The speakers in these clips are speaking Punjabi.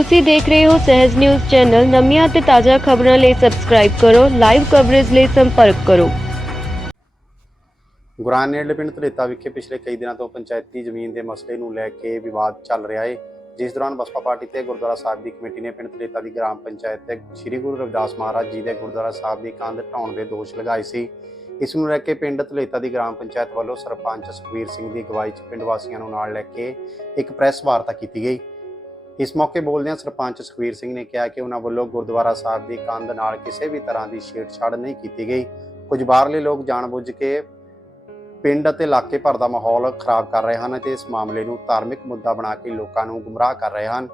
ਤੁਸੀਂ ਦੇਖ ਰਹੇ ਹੋ ਸਹਿਜ ਨਿਊਜ਼ ਚੈਨਲ। ਨਵੀਆਂ ਅਤੇ ਤਾਜ਼ਾ ਖਬਰਾਂ ਲਈ ਸਬਸਕ੍ਰਾਈਬ ਕਰੋ ਲਾਈਵ ਕਵਰੇਜ ਲਈ ਸੰਪਰਕ ਕਰੋ। ਗੁਰਾਨ ਪਿੰਡ ਧਲੇਤਾ ਵਿਖੇ ਪਿਛਲੇ ਕਈ ਦਿਨਾਂ ਤੋਂ ਪੰਚਾਇਤੀ ਜ਼ਮੀਨ ਦੇ ਮਸਲੇ ਨੂੰ ਲੈ ਕੇ ਵਿਵਾਦ ਚੱਲ ਰਿਹਾ ਹੈ ਜਿਸ ਦੌਰਾਨ ਬਸਪਾ ਪਾਰਟੀ ਤੇ ਗੁਰਦੁਆਰਾ ਸਾਹਿਬ ਦੀ ਕਮੇਟੀ ਨੇ ਪਿੰਡ ਧਲੇਤਾ ਦੀ ਗ੍ਰਾਮ ਪੰਚਾਇਤ ਤੇ ਸ੍ਰੀ ਗੁਰੂ ਰਵਿਦਾਸ ਮਹਾਰਾਜ ਜੀ ਦੇ ਗੁਰਦੁਆਰਾ ਸਾਹਿਬ ਦੀ ਕੰਧ ਢਾਉਣ ਦੇ ਦੋਸ਼ ਲਗਾਏ ਸੀ। ਇਸ ਨੂੰ ਲੈ ਕੇ ਪਿੰਡ ਧਲੇਤਾ ਦੀ ਗ੍ਰਾਮ ਪੰਚਾਇਤ ਵੱਲੋਂ ਸਰਪੰਚ ਸੁਖਵੀਰ ਸਿੰਘ ਦੀ ਅਗਵਾਈ 'ਚ ਪਿੰਡ ਵਾਸੀਆਂ ਨੂੰ ਨਾਲ ਲੈ ਕੇ ਇੱਕ ਪ੍ਰੈਸ ਵਾਰਤਾ ਕੀਤੀ ਗਈ। ਇਸ ਮੌਕੇ ਬੋਲਦਿਆਂ ਸਰਪੰਚ ਸੁਖਵੀਰ ਸਿੰਘ ਨੇ ਕਿਹਾ ਕਿ ਉਹਨਾਂ ਵੱਲੋਂ ਗੁਰਦੁਆਰਾ ਸਾਹਿਬ ਦੀ ਕੰਧ ਨਾਲ ਕਿਸੇ ਵੀ ਤਰ੍ਹਾਂ ਦੀ ਛੇੜਛਾੜ ਨਹੀਂ ਕੀਤੀ ਗਈ। ਕੁਝ ਬਾਹਰਲੇ ਲੋਕ ਜਾਣਬੁੱਝ ਕੇ ਪਿੰਡ ਅਤੇ ਇਲਾਕੇ ਭਰ ਦਾ ਮਾਹੌਲ ਖਰਾਬ ਕਰ ਰਹੇ ਹਨ ਅਤੇ ਇਸ ਮਾਮਲੇ ਨੂੰ ਧਾਰਮਿਕ ਮੁੱਦਾ ਬਣਾ ਕੇ ਲੋਕਾਂ ਨੂੰ ਗੁੰਮਰਾਹ ਕਰ ਰਹੇ ਹਨ।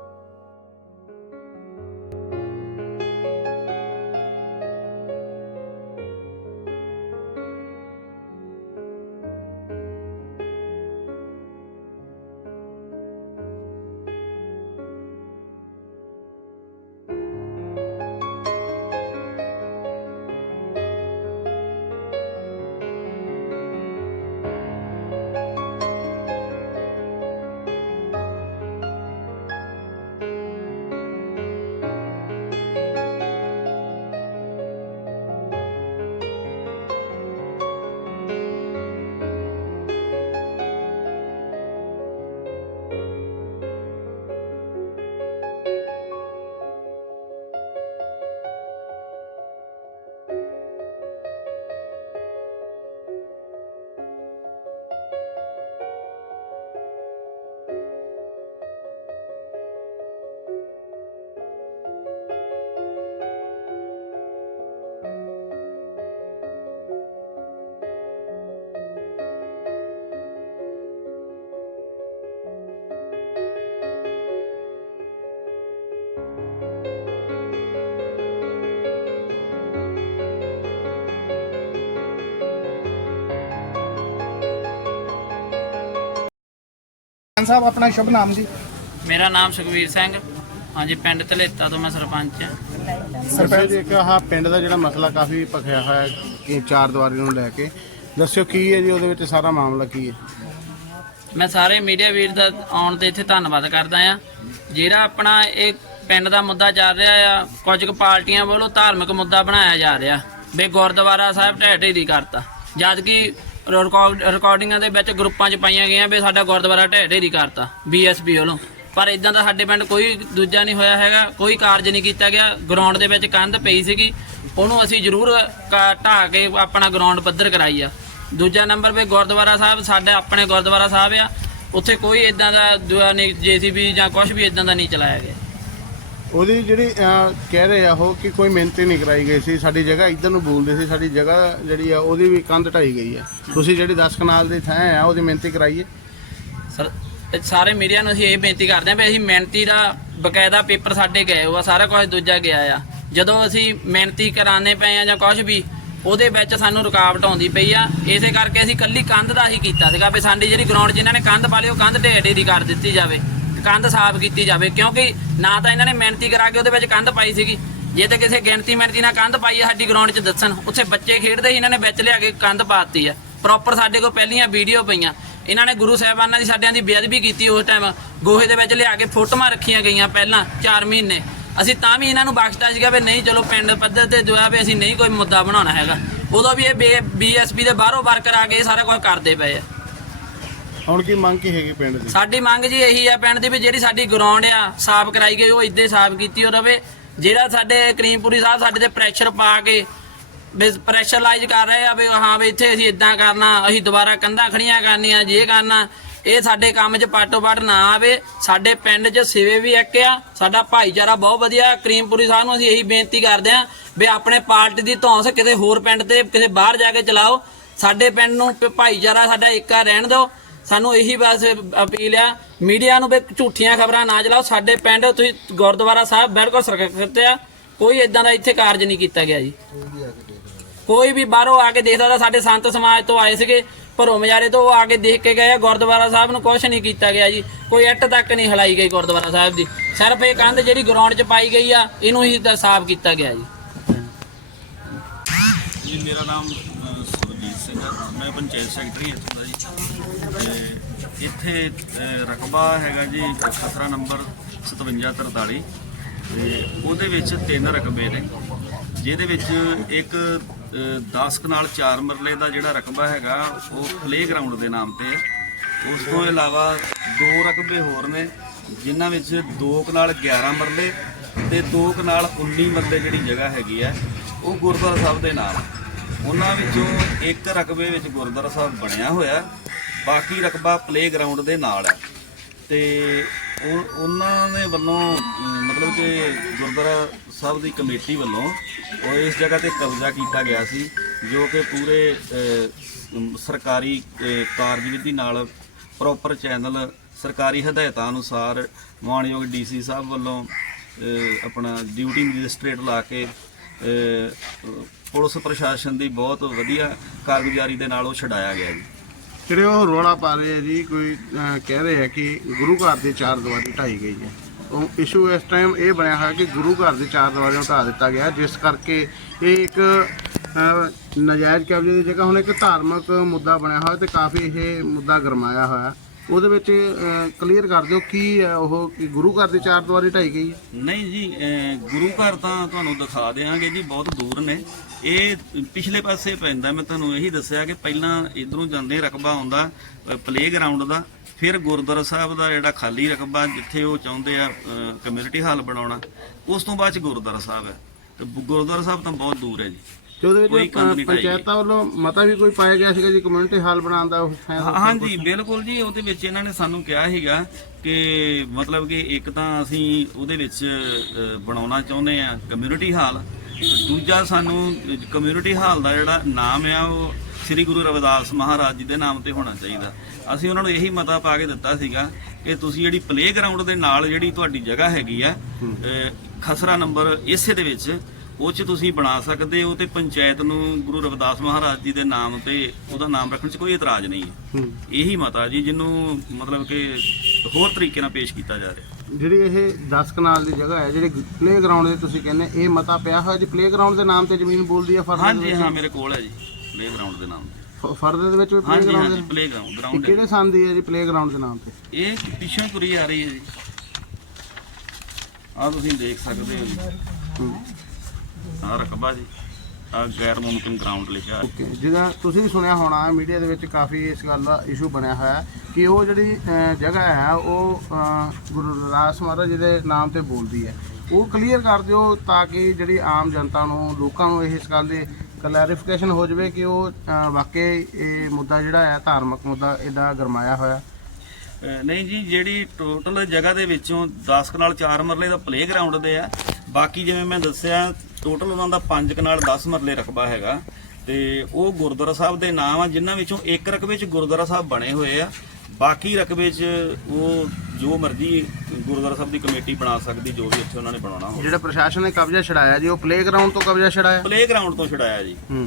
ਖਾਨ ਸਾਹਿਬ ਆਪਣਾ ਸ਼ੁਭ ਨਾਮ ਜੀ। ਮੇਰਾ ਨਾਮ ਸੁਖਵੀਰ ਸਿੰਘ। ਹਾਂਜੀ ਪਿੰਡ ਧਲੇਤਾ ਤੋਂ ਮੈਂ ਸਰਪੰਚ ਹਾਂ। ਸਰਪੰਚ ਇੱਕ ਆਹ ਪਿੰਡ ਦਾ ਜਿਹੜਾ ਮਸਲਾ ਕਾਫੀ ਭਖਿਆ ਹੋਇਆ ਹੈ ਕਿ ਚਾਰ ਦੀਵਾਰੀ ਨੂੰ ਲੈ ਕੇ। ਦੱਸਿਓ ਕੀ ਹੈ ਜੀ ਉਹਦੇ ਵਿੱਚ ਸਾਰਾ ਮਾਮਲਾ ਕੀ ਹੈ? ਮੈਂ ਸਾਰੇ ਮੀਡੀਆ ਵੀਰ ਦਾ ਆਉਣ ਤੇ ਇੱਥੇ ਧੰਨਵਾਦ ਕਰਦਾ ਆ ਜਿਹੜਾ ਆਪਣਾ ਇਹ ਪਿੰਡ ਦਾ ਮੁੱਦਾ ਚੱਲ ਰਿਹਾ ਆ ਕੁਝ ਕੁ ਪਾਰਟੀਆਂ ਵੱਲੋਂ ਧਾਰਮਿਕ ਮੁੱਦਾ ਬਣਾਇਆ ਜਾ ਰਿਹਾ। ਵੀ ਗੁਰਦੁਆਰਾ ਸਾਹਿਬ ਢਹਿ ਢੇਰੀ ਕਰਤਾ। ਜਦ ਕਿ ਰਿਕਾਰਡ- ਰਿਕਾਰਡਿੰਗਾਂ ਦੇ ਵਿੱਚ ਗਰੁੱਪਾਂ 'ਚ ਪਾਈਆਂ ਗਈਆਂ ਵੀ ਸਾਡਾ ਗੁਰਦੁਆਰਾ ਢਹਿ ਢੇਰੀ ਕਰਤਾ ਬੀਐਸਪੀ ਵੱਲੋਂ। ਪਰ ਇਦਾਂ ਦਾ ਸਾਡੇ ਪਿੰਡ ਕੋਈ ਦੂਜਾ ਨਹੀਂ ਹੋਇਆ ਹੈਗਾ, ਕੋਈ ਕਾਰਜ ਨਹੀਂ ਕੀਤਾ ਗਿਆ। ਗਰਾਊਂਡ ਦੇ ਵਿੱਚ ਕੰਧ ਪਈ ਸੀਗੀ, ਉਹਨੂੰ ਅਸੀਂ ਜ਼ਰੂਰ ਕ- ਢਾਹ ਕੇ ਆਪਣਾ ਗਰਾਊਂਡ ਪੱਧਰ ਕਰਾਈ ਆ। ਦੂਜਾ ਨੰਬਰ 'ਤੇ ਗੁਰਦੁਆਰਾ ਸਾਹਿਬ, ਸਾਡੇ ਆਪਣੇ ਗੁਰਦੁਆਰਾ ਸਾਹਿਬ ਆ। ਉੱਥੇ ਕੋਈ ਇਦਾਂ ਦਾ ਦੂਆ ਨਹੀਂ ਜੀਸੀਬੀ ਜਾਂ ਕੁਝ ਵੀ ਇਦਾਂ ਦਾ ਨਹੀਂ ਚਲਾਇਆ ਗਿਆ। ਉਹਦੀ ਜਿਹੜੀ ਅਹ, ਕਹਿ ਰਹੇ ਆ ਉਹ ਕਿ ਕੋਈ ਮਿਹਨਤ ਹੀ ਨਹੀਂ ਕਰਾਈ ਗਈ ਸੀ। ਸਾਡੀ ਜਗ੍ਹਾ ਇੱਧਰ ਨੂੰ ਬੋਲਦੇ ਸੀ ਸਾਡੀ ਜਗ੍ਹਾ ਜਿਹੜੀ ਆ ਉਹਦੀ ਵੀ ਕੰਧ ਢਾਈ ਗਈ ਹੈ ਤੁਸੀਂ ਜਿਹੜੀ 10 ਕਨਾਲ ਦੀ ਥਾਂ ਆ ਉਹਦੀ ਮਿਹਨਤੀ ਕਰਾਈ ਸਰ ਇਹ ਸਾਰੇ ਮੀਡੀਆ ਨੂੰ ਅਸੀਂ ਇਹ ਬੇਨਤੀ ਕਰਦੇ ਹਾਂ ਵੀ ਅਸੀਂ ਮਿਹਨਤੀ ਦਾ ਬਕਾਇਦਾ ਪੇਪਰ ਸਾਡੇ ਗਏ ਉਹ ਸਾਰਾ ਕੁਝ ਦੂਜਾ ਗਿਆ ਆ। ਜਦੋਂ ਅਸੀਂ ਮਿਹਨਤੀ ਕਰਾਣੇ ਪਏ ਆ ਜਾਂ ਕੁਝ ਵੀ ਉਹਦੇ ਵਿੱਚ ਸਾਨੂੰ ਰੁਕਾਵਟ ਆਉਂਦੀ ਪਈ ਆ। ਇਸੇ ਕਰਕੇ ਅਸੀਂ ਕੱਲੀ ਕੰਧ ਦਾ ਹੀ ਕੀਤਾ ਸੀਗਾ ਵੀ ਸਾਡੀ ਜਿਹੜੀ ਗਰਾਊਂਡ ਜਿਨ੍ਹਾਂ ਨੇ ਕੰਧ ਪਾ ਲਈ ਉਹ ਕੰਧ ਢੇਰ ਢੇਰੀ ਕਰ ਦਿੱਤੀ ਜਾਵੇ। ਕੰਧ ਸਾਫ਼ ਕੀਤੀ ਜਾਵੇ, ਕਿਉਂਕਿ ਨਾ ਤਾਂ ਇਹਨਾਂ ਨੇ ਮਿਹਨਤੀ ਕਰਾ ਕੇ ਉਹਦੇ ਵਿੱਚ ਕੰਧ ਪਾਈ ਸੀਗੀ। ਜੇ ਤੇ ਕਿਸੇ ਗਿਣਤੀ ਮਿਹਨਤੀ ਨਾਲ ਕੰਧ ਪਾਈ ਆ, ਸਾਡੀ ਗਰਾਊਂਡ 'ਚ ਦੱਸਣ, ਉੱਥੇ ਬੱਚੇ ਖੇਡਦੇ ਸੀ, ਇਹਨਾਂ ਨੇ ਵਿੱਚ ਲਿਆ ਕੇ ਕੰਧ ਪਾਤੀ ਆ। ਪ੍ਰੋਪਰ ਸਾਡੇ ਕੋਲ ਪਹਿਲੀਆਂ ਵੀਡੀਓ ਪਈਆਂ। ਇਹਨਾਂ ਨੇ ਗੁਰੂ ਸਾਹਿਬਾਨਾਂ ਦੀ ਸਾਡਿਆਂ ਦੀ ਬੇਅਦਬੀ ਕੀਤੀ ਉਸ ਟਾਈਮ ਗੋਹੇ ਦੇ ਵਿੱਚ ਲਿਆ ਕੇ ਫੋਟੋਆਂ ਰੱਖੀਆਂ ਗਈਆਂ ਪਹਿਲਾਂ 4 ਮਹੀਨੇ। ਅਸੀਂ ਤਾਂ ਵੀ ਇਹਨਾਂ ਨੂੰ ਬਖਸ਼ਤਾ ਸੀਗਾ ਵੀ ਨਹੀਂ, ਚਲੋ ਪਿੰਡ ਪੱਧਰ ਤੇ ਜੋ ਆ ਵੀ ਅਸੀਂ ਨਹੀਂ ਕੋਈ ਮੁੱਦਾ ਬਣਾਉਣਾ ਹੈਗਾ। ਉਦੋਂ ਵੀ ਇਹ ਬੀਐਸਪੀ ਦੇ ਬਾਹਰੋਂ ਵਰਕਰ ਆ ਕੇ ਇਹ ਸਾਰਾ ਕੁਝ ਕਰਦੇ ਪਏ ਆ। ਹੁਣ ਕੀ ਮੰਗ ਕੀ ਹੈਗੀ ਪਿੰਡ ਦੀ? ਸਾਡੀ ਮੰਗ ਜੀ ਇਹੀ ਆ ਪਿੰਡ ਦੀ ਵੀ ਜਿਹੜੀ ਸਾਡੀ ਗਰਾਊਂਡ ਆ, ਸਾਫ਼ ਕਰਾਈ ਗਈ, ਉਹ ਇੱਦਾਂ ਹੀ ਸਾਫ਼ ਕੀਤੀ ਹੋ ਰਵੇ। ਜਿਹੜਾ ਸਾਡੇ ਕਰੀਮਪੁਰੀ ਸਾਹਿਬ ਸਾਡੇ ਤੇ ਪ੍ਰੈਸ਼ਰ ਪਾ ਕੇ ਵੀ ਪ੍ਰੈਸ਼ਰਾਈਜ਼ ਕਰ ਰਹੇ ਆ ਵੀ ਹਾਂ ਵੀ ਇੱਥੇ ਅਸੀਂ ਇਦਾਂ ਕਰਨਾ, ਅਸੀਂ ਦੁਬਾਰਾ ਕੰਧਾਂ ਖੜੀਆਂ ਕਰਨੀਆਂ, ਜੇ ਕਰਨਾ, ਇਹ ਸਾਡੇ ਕੰਮ 'ਚ ਪਾਟੋ ਪਾਟ ਨਾ ਆਵੇ। ਸਾਡੇ ਪਿੰਡ 'ਚ ਸਿਵੇ ਵੀ ਇੱਕ ਆ, ਸਾਡਾ ਭਾਈਚਾਰਾ ਬਹੁਤ ਵਧੀਆ, ਕਰੀਮਪੁਰੀ ਸਾਹਿਬ ਨੂੰ ਅਸੀਂ ਇਹੀ ਬੇਨਤੀ ਕਰਦੇ ਆ ਵੀ ਆਪਣੇ ਪਾਰਟੀ ਦੀ ਧੌਂਸ ਕਿਤੇ ਹੋਰ ਪਿੰਡ ਤੇ ਕਿਸੇ ਬਾਹਰ ਜਾ ਕੇ ਚਲਾਓ। ਸਾਡੇ ਪਿੰਡ ਨੂੰ ਭਾਈਚਾਰਾ ਸਾਡਾ ਏਕਾ ਰਹਿਣ ਦਿਓ। ਸਾਨੂੰ ਇਹੀ ਬਸ ਅਪੀਲ ਆ, ਮੀਡੀਆ ਨੂੰ ਵੀ ਝੂਠੀਆਂ ਖਬਰਾਂ ਨਾ ਚਲਾਓ। ਸਾਡੇ ਪਿੰਡ, ਤੁਸੀਂ ਗੁਰਦੁਆਰਾ ਸਾਹਿਬ ਬਿਲਕੁਲ ਸੁਰੱਖਿਅਤ ਆ। ਕੋਈ ਇਦਾਂ ਦਾ ਇੱਥੇ ਕਾਰਜ ਨਹੀਂ ਕੀਤਾ ਗਿਆ ਜੀ। ਕੋਈ ਵੀ ਬਾਹਰੋਂ ਆ ਕੇ ਦੇਖਦਾ ਤਾਂ ਸਾਡੇ ਸੰਤ ਸਮਾਜ ਤੋਂ ਆਏ ਸੀਗੇ, ਭਰੋ ਮਜਾਰੇ ਤੋਂ ਉਹ ਆ ਕੇ ਦੇਖ ਕੇ ਗਏ ਆ। ਗੁਰਦੁਆਰਾ ਸਾਹਿਬ ਨੂੰ ਕੁਝ ਨਹੀਂ ਕੀਤਾ ਗਿਆ ਜੀ। ਕੋਈ ਇੱਟ ਤੱਕ ਨਹੀਂ ਹਲਾਈ ਗਈ ਗੁਰਦੁਆਰਾ ਸਾਹਿਬ ਦੀ। ਸਿਰਫ ਇਹ ਕੰਧ ਜਿਹੜੀ ਗਰਾਊਂਡ 'ਚ ਪਾਈ ਗਈ ਆ, ਇਹਨੂੰ ਹੀ ਸਾਫ਼ ਕੀਤਾ ਗਿਆ ਜੀ। ਜੀ, ਮੇਰਾ ਨਾਮ ਸੁਰਜੀਤ ਸਿੰਘ ਹੈ ਮੈਂ ਪੰਚਾਇਤ ਸੈਕਟਰੀ ਇੱਥੋਂ ਦਾ ਜੀ। ਇੱਥੇ ਅ, ਰਕਬਾ ਹੈਗਾ ਜੀ ਖਸਰਾ ਨੰਬਰ 5743 ਤੇ ਉਹਦੇ ਵਿੱਚ ਤਿੰਨ ਰਕਬੇ ਨੇ ਜਿਹਦੇ ਵਿੱਚ ਇੱਕ 10 ਕਨਾਲ 4 ਮਰਲੇ ਦਾ ਜਿਹੜਾ ਰਕਬਾ ਹੈਗਾ ਉਹ ਪਲੇਗਰਾਉਂਡ ਦੇ ਨਾਮ ਤੇ ਹੈ। ਉਸ ਤੋਂ ਇਲਾਵਾ ਦੋ ਰਕਬੇ ਹੋਰ ਨੇ ਜਿਨ੍ਹਾਂ ਵਿੱਚ ਦੋ ਕਨਾਲ 11 ਮਰਲੇ ਤੇ ਦੋ ਕਨਾਲ 19 ਮਰਲੇ ਜਿਹੜੀ ਜਗ੍ਹਾ ਹੈਗੀ ਹੈ ਉਹ ਗੁਰਦੁਆਰਾ ਸਾਹਿਬ ਦੇ ਨਾਲ ਉਹਨਾਂ ਵਿੱਚੋਂ ਇੱਕ ਰਕਬੇ ਵਿੱਚ ਗੁਰਦੁਆਰਾ ਸਾਹਿਬ ਬਣਿਆ ਹੋਇਆ ਬਾਕੀ ਰਕਬਾ ਪਲੇਗਰਾਉਂਡ ਦੇ ਨਾਲ ਹੈ। ਤੇ ਉਹ ਉਹਨਾਂ ਦੇ ਵੱਲੋਂ ਮਤਲਬ ਕਿ ਗੁਰਦੁਆਰਾ ਸਾਹਿਬ ਦੀ ਕਮੇਟੀ ਵੱਲੋਂ ਉਹ ਇਸ ਜਗ੍ਹਾ ਤੇ ਕਬਜ਼ਾ ਕੀਤਾ ਗਿਆ ਸੀ, ਜੋ ਕਿ ਪੂਰੇ ਸਰਕਾਰੀ ਕਾਰਜਵਿਧੀ ਨਾਲ ਪ੍ਰੋਪਰ ਚੈਨਲ ਸਰਕਾਰੀ ਹਦਾਇਤਾਂ ਅਨੁਸਾਰ ਮਾਨਯੋਗ ਡੀਸੀ ਸਾਹਿਬ ਵੱਲੋਂ ਆਪਣਾ ਡਿਊਟੀ ਮੈਜਿਸਟ੍ਰੇਟ ਲਾ ਕੇ ਪੁਲਿਸ ਪ੍ਰਸ਼ਾਸਨ ਦੀ ਬਹੁਤ ਵਧੀਆ ਕਾਰਗੁਜ਼ਾਰੀ ਦੇ ਨਾਲ ਉਹ ਛਡਾਇਆ ਗਿਆ ਜੀ। ਜਿਹੜੇ ਉਹ ਰੋਲਾ ਪਾ ਰਹੇ ਆ ਜੀ ਕੋਈ ਅਹ, ਕਹਿ ਰਹੇ ਆ ਕਿ ਗੁਰੂ ਘਰ ਦੀ ਚਾਰ ਦੀਵਾਰੀ ਢਾਈ ਗਈ ਹੈ। ਉਹ ਇਸ਼ੂ ਇਸ ਟਾਈਮ ਇਹ ਬਣਿਆ ਹੋਇਆ ਕਿ ਗੁਰੂ ਘਰ ਦੀ ਚਾਰ ਦੀਵਾਰੀਆਂ ਢਾ ਦਿੱਤਾ ਗਿਆ ਜਿਸ ਕਰਕੇ ਇਹ ਇੱਕ ਅਹ, ਨਜਾਇਜ਼ ਕਬਜ਼ੇ ਦੀ ਜਗ੍ਹਾ ਹੁਣ ਇੱਕ ਧਾਰਮਿਕ ਮੁੱਦਾ ਬਣਿਆ ਹੋਇਆ ਤੇ ਕਾਫੀ ਇਹ ਮੁੱਦਾ ਗਰਮਾਇਆ ਹੋਇਆ। ਉਹਦੇ ਵਿੱਚ ਕਲੀਅਰ ਕਰ ਦਿਓ ਕੀ ਹੈ ਉਹ ਕਿ ਗੁਰੂ ਘਰ ਦੀ ਚਾਰ ਦੀਵਾਰੀ ਢਾਈ ਗਈ? ਹੈ ਨਹੀਂ ਜੀ, ਅਹ, ਗੁਰੂ ਘਰ ਤਾਂ ਤੁਹਾਨੂੰ ਦਿਖਾ ਦੇਵਾਂਗੇ ਜੀ, ਬਹੁਤ ਦੂਰ ਨੇ। ਇਹ ਪਿਛਲੇ ਪਾਸੇ ਪੈਂਦਾ, ਮੈਂ ਤੁਹਾਨੂੰ ਇਹੀ ਦੱਸਿਆ ਕਿ ਪਹਿਲਾਂ ਇਧਰੋਂ ਜਾਂਦੇ ਰਕਬਾ ਆਉਂਦਾ ਪਲੇਗਰਾਉਂਡ ਦਾ, ਫਿਰ ਗੁਰਦੁਆਰਾ ਸਾਹਿਬ ਦਾ ਜਿਹੜਾ ਖਾਲੀ ਰਕਬਾ ਜਿੱਥੇ ਉਹ ਚਾਹੁੰਦੇ ਆ ਕਮਿਊਨਿਟੀ ਹਾਲ ਬਣਾਉਣਾ, ਉਸ ਤੋਂ ਬਾਅਦ ਚ ਗੁਰਦੁਆਰਾ ਸਾਹਿਬ ਹੈ। ਤੇ ਗੁਰਦੁਆਰਾ ਸਾਹਿਬ ਤਾਂ ਬਹੁਤ ਦੂਰ ਹੈ ਜੀ। ਤੇ ਉਹਦੇ ਕੋਈ ਵਿੱਚ ਕੰਧ ਨਹੀਂ ਅਹ, ਢਾਈ ਗਈ। ਪੰਚਾਇਤਾਂ ਵੱਲੋਂ ਮਤਾ ਵੀ ਕੋਈ ਪਾਇਆ ਗਿਆ ਸੀਗਾ ਜੀ ਕਮਿਊਨਿਟੀ ਹਾਲ ਬਣਾਉਣ ਦਾ ਉਹ ਹਾਂਜੀ ਬਿਲਕੁਲ ਜੀ ਉਹਦੇ ਵਿੱਚ ਇਹਨਾਂ ਨੇ ਸਾਨੂੰ ਕਿਹਾ ਸੀਗਾ ਕਿ ਮਤਲਬ ਕਿ ਇੱਕ ਤਾਂ ਅਸੀਂ ਉਹਦੇ ਵਿੱਚ ਅ, ਬਣਾਉਣਾ ਚਾਹੁੰਦੇ ਆ ਕਮਿਊਨਿਟੀ ਹਾਲ। ਦੂਜਾ ਸਾਨੂੰ ਕਮਿਊਨਿਟੀ ਹਾਲ ਦਾ ਜਿਹੜਾ ਨਾਮ ਆ ਉਹ ਸ੍ਰੀ ਗੁਰੂ ਰਵਿਦਾਸ ਮਹਾਰਾਜ ਜੀ ਦੇ ਨਾਮ ਤੇ ਹੋਣਾ ਚਾਹੀਦਾ। ਅਸੀਂ ਉਹਨਾਂ ਨੂੰ ਇਹੀ ਮਤਾ ਪਾ ਕੇ ਦਿੱਤਾ ਸੀਗਾ ਕਿ ਤੁਸੀਂ ਜਿਹੜੀ ਪਲੇਗਰਾਉਂਡ ਦੇ ਨਾਲ ਜਿਹੜੀ ਤੁਹਾਡੀ ਜਗ੍ਹਾ ਹੈਗੀ ਆ ਅ, ਖਸਰਾ ਨੰਬਰ ਇਸੇ ਦੇ ਵਿੱਚ ਉਹ ਚ ਤੁਸੀਂ ਬਣਾ ਸਕਦੇ ਹੋ ਤੇ ਪੰਚਾਇਤ ਨੂੰ ਗੁਰੂ ਰਵਿਦਾਸ ਮਹਾਰਾਜ ਜੀ ਦੇ ਨਾਮ ਤੇ ਉਹਦਾ ਨਾਮ ਰੱਖਣ 'ਚ ਕੋਈ ਇਤਰਾਜ਼ ਨਹੀਂ ਹੈ। ਇਹੀ ਮਤਾ ਜੀ ਜਿਹਨੂੰ ਮਤਲਬ ਕਿ ਹੋਰ ਤਰੀਕੇ ਨਾਲ ਪੇਸ਼ ਕੀਤਾ ਜਾ ਰਿਹਾ। ਜਿਹੜੀ ਇਹ 10 ਕਨਾਲ ਦੀ ਜਗ੍ਹਾ ਹੈ ਜਿਹੜੀ ਪਲੇਗਰਾਉਂਡ ਦੇ ਤੁਸੀਂ ਕਹਿੰਦੇ ਇਹ ਮਤਾ ਪਿਆ ਹੋਇਆ ਜੀ ਪਲੇਗਰਾਉਂਡ ਦੇ ਨਾਮ ਤੇ ਜ਼ਮੀਨ ਬੋਲਦੀ ਹੈ ਫਰਜ਼ ਹਾਂਜੀ ਹਾਂ ਮੇਰੇ ਕੋਲ ਹੈ ਜੀ ਪਲੇਗਰਾਉਂਡ ਦੇ ਨਾਮ ਤੇ। ਫਰਜ਼ ਦੇ ਵਿੱਚ ਵੀ ਹਾਂਜੀ ਪਲੇਗਰਾਉਂਡ ਹਾਂਜੀ ਦੇ ਗਰਾਊਂਡ ਕਿਹੜੇ ਸੰਨ ਦੀ ਹੈ ਜੀ ਪਲੇਗਰਾਉਂਡ ਦੇ ਨਾਮ ਤੇ? ਇਹ ਪਿੱਛੋਂ ਤੁਰੀ ਆ ਰਹੀ ਹੈ ਜੀ। ਆਹ ਤੁਸੀਂ ਦੇਖ ਸਕਦੇ ਹੋ ਜੀ। ਆਹ ਰਕਬਾ ਜੀ। ਗੈਰ ਮੁਮਕਿਨ ਗਰਾਊਂਡ ਲਿਖਿਆ ਹੈ। ਓਕੇ ਜਿਹਦਾ ਤੁਸੀਂ ਵੀ ਸੁਣਿਆ ਹੋਣਾ ਮੀਡੀਆ ਦੇ ਵਿੱਚ ਕਾਫੀ ਇਸ ਗੱਲ ਦਾ ਇਸ਼ੂ ਬਣਿਆ ਹੋਇਆ ਹੈ ਕਿ ਉਹ ਜਿਹੜੀ ਅਹ, ਜਗ੍ਹਾ ਹੈ ਉਹ ਅਹ, ਗੁਰੂ ਰਵਿਦਾਸ ਮਹਾਰਾਜ ਜੀ ਦੇ ਨਾਮ ਤੇ ਬੋਲਦੀ ਹੈ। ਉਹ ਕਲੀਅਰ ਕਰ ਦਿਓ ਤਾਂ ਕਿ ਜਿਹੜੀ ਆਮ ਜਨਤਾ ਨੂੰ ਲੋਕਾਂ ਨੂੰ ਇਸ ਗੱਲ ਦੇ ਕਲੈਰੀਫਿਕੇਸ਼ਨ ਹੋ ਜਾਵੇ ਕਿ ਉਹ ਅਹ, ਵਾਕਈ ਇਹ ਮੁੱਦਾ ਜਿਹੜਾ ਹੈ ਧਾਰਮਿਕ ਮੁੱਦਾ ਇਹਦਾ ਗਰਮਾਇਆ ਹੋਇਆ। ਅਹ ਨਹੀਂ ਜੀ ਜਿਹੜੀ ਟੋਟਲ ਜਗ੍ਹਾ ਦੇ ਵਿੱਚੋਂ 10 ਕਨਾਲ 4 ਮਰਲੇ ਦਾ ਪਲੇਗਰਾਉਂਡ ਦੇ ਆ। ਬਾਕੀ ਜਿਵੇਂ ਮੈਂ ਦੱਸਿਆ ਟੋਟਲ ਉਹਨਾਂ ਦਾ 5 ਕਨਾਲ 10 ਮਰਲੇ ਰਕਬਾ ਹੈਗਾ ਤੇ ਉਹ ਗੁਰਦੁਆਰਾ ਸਾਹਿਬ ਦੇ ਨਾਮ ਆ ਜਿਨ੍ਹਾਂ ਵਿੱਚੋਂ ਇੱਕ ਰਕਬੇ 'ਚ ਗੁਰਦੁਆਰਾ ਸਾਹਿਬ ਬਣੇ ਹੋਏ ਆ। ਬਾਕੀ ਰਕਬੇ 'ਚ ਉਹ ਜੋ ਮਰਜ਼ੀ ਗੁਰਦੁਆਰਾ ਸਾਹਿਬ ਦੀ ਕਮੇਟੀ ਬਣਾ ਸਕਦੀ ਜੋ ਵੀ ਇੱਥੇ ਉਹਨਾਂ ਨੇ ਬਣਾਉਣਾ ਹੋਵੇ। ਜਿਹੜਾ ਪ੍ਰਸ਼ਾਸਨ ਨੇ ਕਬਜ਼ਾ ਛਡਾਇਆ ਜੀ ਉਹ ਪਲੇਗਰਾਉਂਡ ਤੋਂ ਕਬਜ਼ਾ ਛਡਾਇਆ? ਪਲੇਗਰਾਉਂਡ ਤੋਂ ਛੁਡਾਇਆ ਜੀ। ਹੂੰ।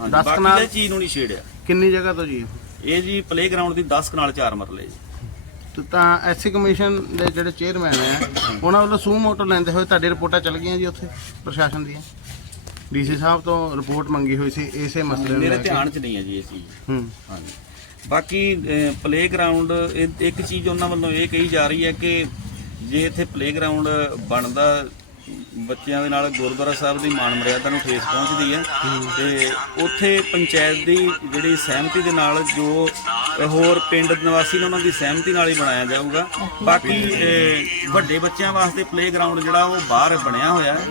ਹਾਂਜੀ 10 ਬਾਕੀ ਕਨਾਲ ਦੀ ਚੀਜ਼ ਨੂੰ ਨਹੀਂ ਛੇੜਿਆ। ਕਿੰਨੀ ਜਗ੍ਹਾ ਤੋਂ ਜੀ? ਇਹ ਜੀ ਪਲੇਗਰਾਉਂਡ ਦੀ 10 ਕਨਾਲ 4 ਮਰਲੇ ਜੀ। ਤੇ ਤਾਂ ਐਸਸੀ ਕਮਿਸ਼ਨ ਦੇ ਜਿਹੜੇ ਚੇਅਰਮੈਨ ਹੈ ਉਹਨਾਂ ਵੱਲੋਂ ਸੂ ਮੋਟੋ ਲੈਂਦੇ ਹੋਏ ਤੁਹਾਡੀ ਰਿਪੋਰਟਾਂ ਚੱਲ ਗਈਆਂ ਜੀ ਉੱਥੇ ਪ੍ਰਸ਼ਾਸਨ ਦੀਆਂ? ਡੀਸੀ ਸਾਹਿਬ ਤੋਂ ਰਿਪੋਰਟ ਮੰਗੀ ਹੋਈ ਸੀ ਇਸੇ ਮਸਲੇ ਨੂੰ ਮੇਰੇ ਲੈ ਕੇ। ਧਿਆਨ 'ਚ ਨਹੀਂ ਹੈ ਜੀ ਇਹ ਚੀਜ਼। ਹੂੰ। ਹਾਂਜੀ। ਬਾਕੀ ਪਲੇਗਰਾਉਂਡ ਇੱਕ ਚੀਜ਼ ਉਹਨਾਂ ਵੱਲੋਂ ਇਹ ਕਹੀ ਜਾ ਰਹੀ ਹੈ ਕਿ ਜੇ ਇੱਥੇ ਪਲੇਗਰਾਉਂਡ ਬਣਦਾ ਬੱਚਿਆਂ ਦੇ ਨਾਲ ਗੁਰਦੁਆਰਾ ਸਾਹਿਬ ਦੀ ਮਾਨ ਮਰਿਆਦਾ ਨੂੰ ਠੇਸ ਪਹੁੰਚਦੀ ਹੈ ਤੇ ਉੱਥੇ ਪੰਚਾਇਤ ਦੀ ਜਿਹੜੀ ਸਹਿਮਤੀ ਦੇ ਨਾਲ ਜੋ ਹੋਰ ਪਿੰਡ ਨਿਵਾਸੀ ਨੇ ਉਹਨਾਂ ਦੀ ਸਹਿਮਤੀ ਨਾਲ ਹੀ ਬਣਾਇਆ ਜਾਊਗਾ। ਬਾਕੀ ਅਹ, ਵੱਡੇ ਬੱਚਿਆਂ ਵਾਸਤੇ ਪਲੇਗਰਾਉਂਡ ਜਿਹੜਾ ਉਹ ਬਾਹਰ ਬਣਿਆ ਹੋਇਆ ਹੈ।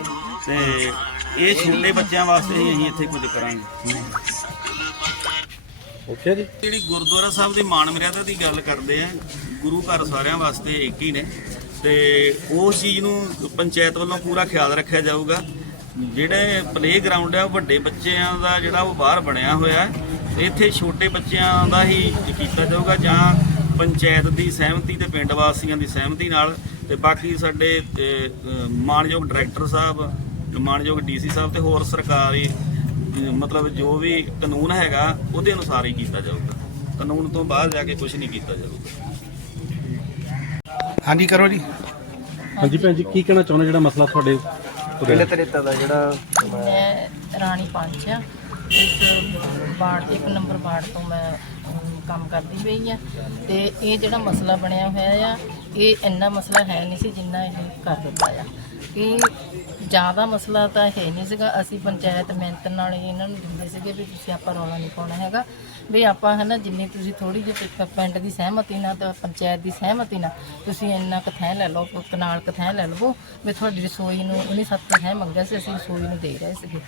ਤੇ ਇਹ ਛੋਟੇ ਬੱਚਿਆਂ ਵਾਸਤੇ ਹੀ ਅਸੀਂ ਇੱਥੇ ਕੁਝ ਕਰਾਂਗੇ। ਜਿਹੜੀ ਗੁਰਦੁਆਰਾ ਸਾਹਿਬ ਦੀ ਮਾਨ ਮਰਿਆਦਾ ਦੀ ਗੱਲ ਕਰਦੇ ਆ ਗੁਰੂ ਘਰ ਸਾਰਿਆਂ ਵਾਸਤੇ ਇੱਕ ਹੀ ਨੇ। ਤੇ ਉਸ ਚੀਜ਼ ਨੂੰ ਪੰਚਾਇਤ ਵੱਲੋਂ ਪੂਰਾ ਖਿਆਲ ਰੱਖਿਆ ਜਾਊਗਾ। ਜਿਹੜੇ ਪਲੇਗਰਾਉਂਡ ਆ ਉਹ ਵੱਡੇ ਬੱਚਿਆਂ ਦਾ ਜਿਹੜਾ ਉਹ ਬਾਹਰ ਬਣਿਆ ਹੋਇਆ ਹੈ। ਇੱਥੇ ਛੋਟੇ ਬੱਚਿਆਂ ਦਾ ਹੀ ਕੀਤਾ ਜਾਊਗਾ ਜਾਂ ਪੰਚਾਇਤ ਦੀ ਸਹਿਮਤੀ ਤੇ ਪਿੰਡ ਵਾਸੀਆਂ ਦੀ ਸਹਿਮਤੀ ਨਾਲ ਤੇ ਬਾਕੀ ਸਾਡੇ ਮਾਨਯੋਗ ਡਾਇਰੈਕਟਰ ਸਾਹਿਬ ਮਾਨਯੋਗ ਡੀਸੀ ਸਾਹਿਬ ਤੇ ਹੋਰ ਸਰਕਾਰੀ ਮਤਲਬ ਜੋ ਵੀ ਕਾਨੂੰਨ ਹੈਗਾ ਉਹਦੇ ਅਨੁਸਾਰ ਹੀ ਕੀਤਾ ਜਾਊਗਾ। ਕਾਨੂੰਨ ਤੋਂ ਬਾਹਰ ਜਾ ਕੇ ਕੁਝ ਨਹੀਂ ਕੀਤਾ ਜਾਊਗਾ। ਹਾਂਜੀ ਕਰੋ ਜੀ। ਹਾਂਜੀ ਭੈਣ ਜੀ ਕੀ ਕਹਿਣਾ ਚਾਹੁੰਦੇ ਜਿਹੜਾ ਮਸਲਾ ਤੁਹਾਡੇ ਪਹਿਲੇ ਤਰੀਤਾ ਦਾ ਜਿਹੜਾ ਮੈਂ ਰਾਣੀ ਪੰਚ ਆ। ਇਸ ਵਾਰਡ, ਇੱਕ ਨੰਬਰ ਵਾਰਡ ਤੋਂ ਮੈਂ ਕੰਮ ਕਰਦੀ ਪਈ ਆ ਤੇ ਇਹ ਜਿਹੜਾ ਮਸਲਾ ਬਣਿਆ ਹੋਇਆ ਆ, ਇਹ ਇੰਨਾ ਮਸਲਾ ਹੈ ਨਹੀਂ ਸੀ ਜਿੰਨਾ ਇਹ ਕਰ ਦਿੱਤਾ ਆ। ਇਹ ਜ਼ਿਆਦਾ ਮਸਲਾ ਤਾਂ ਹੈ ਨਹੀਂ ਸੀਗਾ। ਅਸੀਂ ਪੰਚਾਇਤ ਮਿਹਨਤ ਨਾਲ ਹੀ ਇਹਨਾਂ ਨੂੰ ਦਿੰਦੇ ਸੀਗੇ ਵੀ ਤੁਸੀਂ ਆਪਾਂ ਰੌਲਾ ਨਹੀਂ ਪਾਉਣਾ ਹੈਗਾ। ਵੀ ਆਪਾਂ ਹਨਾ ਜਿੰਨੀ ਤੁਸੀਂ ਥੋੜੀ ਜਿਹੀ ਪਿੰਡ ਦੀ ਸਹਿਮਤੀ ਨਾਲ ਤੇ ਪੰਚਾਇਤ ਦੀ ਸਹਿਮਤੀ ਨਾਲ ਤੁਸੀਂ ਇੰਨਾ ਕੁ ਲੈ ਲਓ ਕੋਈ ਕਨਾਲ ਕੁ ਲੈ ਲਵੋ ਵੀ ਤੁਹਾਡੀ ਰਸੋਈ ਨੂੰ ਉਹਨੇ ਸੱਤ ਥੈਂ ਮੰਗਿਆ ਸੀ, ਅਸੀਂ ਰਸੋਈ ਨੂੰ ਦੇ ਰਹੇ ਸੀਗੇ।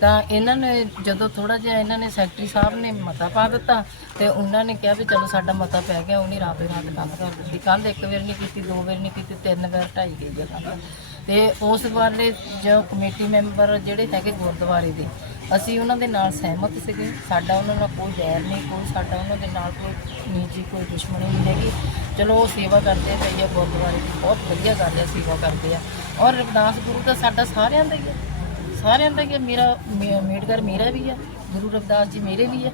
ਤਾਂ ਇਹਨਾਂ ਨੇ ਜਦੋਂ ਥੋੜਾ ਜਿਹਾ ਇਹਨਾਂ ਨੇ ਸੈਕਟਰੀ ਸਾਹਿਬ ਨੇ ਮਤਾ ਪਾ ਦਿੱਤਾ ਤੇ ਉਹਨਾਂ ਨੇ ਕਿਹਾ ਵੀ ਚਲੋ ਸਾਡਾ ਮਤਾ ਪੈ ਗਿਆ, ਉਹਨੇ ਰਾਤੋਂ ਰਾਤ ਕੰਧ ਕਰ ਦਿੱਤੀ। ਕੰਧ ਇੱਕ ਵਾਰ ਨਹੀਂ ਕੀਤੀ, ਦੋ ਵਾਰ ਨਹੀਂ ਕੀਤੀ, ਤਿੰਨ ਵਾਰ ਢਾਈ ਗਈ ਹੈ ਕੰਧ ਤੇ ਉਸ ਬਾਰੇ ਜੋ ਕਮੇਟੀ ਮੈਂਬਰ ਜਿਹੜੇ ਹੈਗੇ ਗੁਰਦੁਆਰੇ ਦੇ, ਅਸੀਂ ਉਹਨਾਂ ਦੇ ਨਾਲ ਸਹਿਮਤ ਸੀਗੇ। ਸਾਡਾ ਉਹਨਾਂ ਨਾਲ ਕੋਈ ਵੈਰ ਨਹੀਂ, ਕੋਈ ਸਾਡਾ ਉਹਨਾਂ ਦੇ ਨਾਲ ਕੋਈ ਨਿੱਜੀ ਕੋਈ ਦੁਸ਼ਮਣੀ ਨਹੀਂ ਹੈਗੀ। ਚਲੋ ਉਹ ਸੇਵਾ ਕਰਦੇ ਪਈ ਆ ਗੁਰਦੁਆਰੇ ਦੀ ਬਹੁਤ ਵਧੀਆ ਕਰਦੇ ਆ, ਸੇਵਾ ਕਰਦੇ ਆ। ਔਰ ਰਵਿਦਾਸ ਗੁਰੂ ਤਾਂ ਸਾਡਾ ਸਾਰਿਆਂ ਦਾ ਹੀ ਆ। ਸਾਰਿਆਂ ਦਾ ਹੀ ਹੈ ਮੇਰਾ ਮੇ- ਮੇਡਗਰ ਮੇਰਾ ਵੀ ਆ। ਗੁਰੂ ਰਵਿਦਾਸ ਜੀ ਮੇਰੇ ਵੀ ਆ।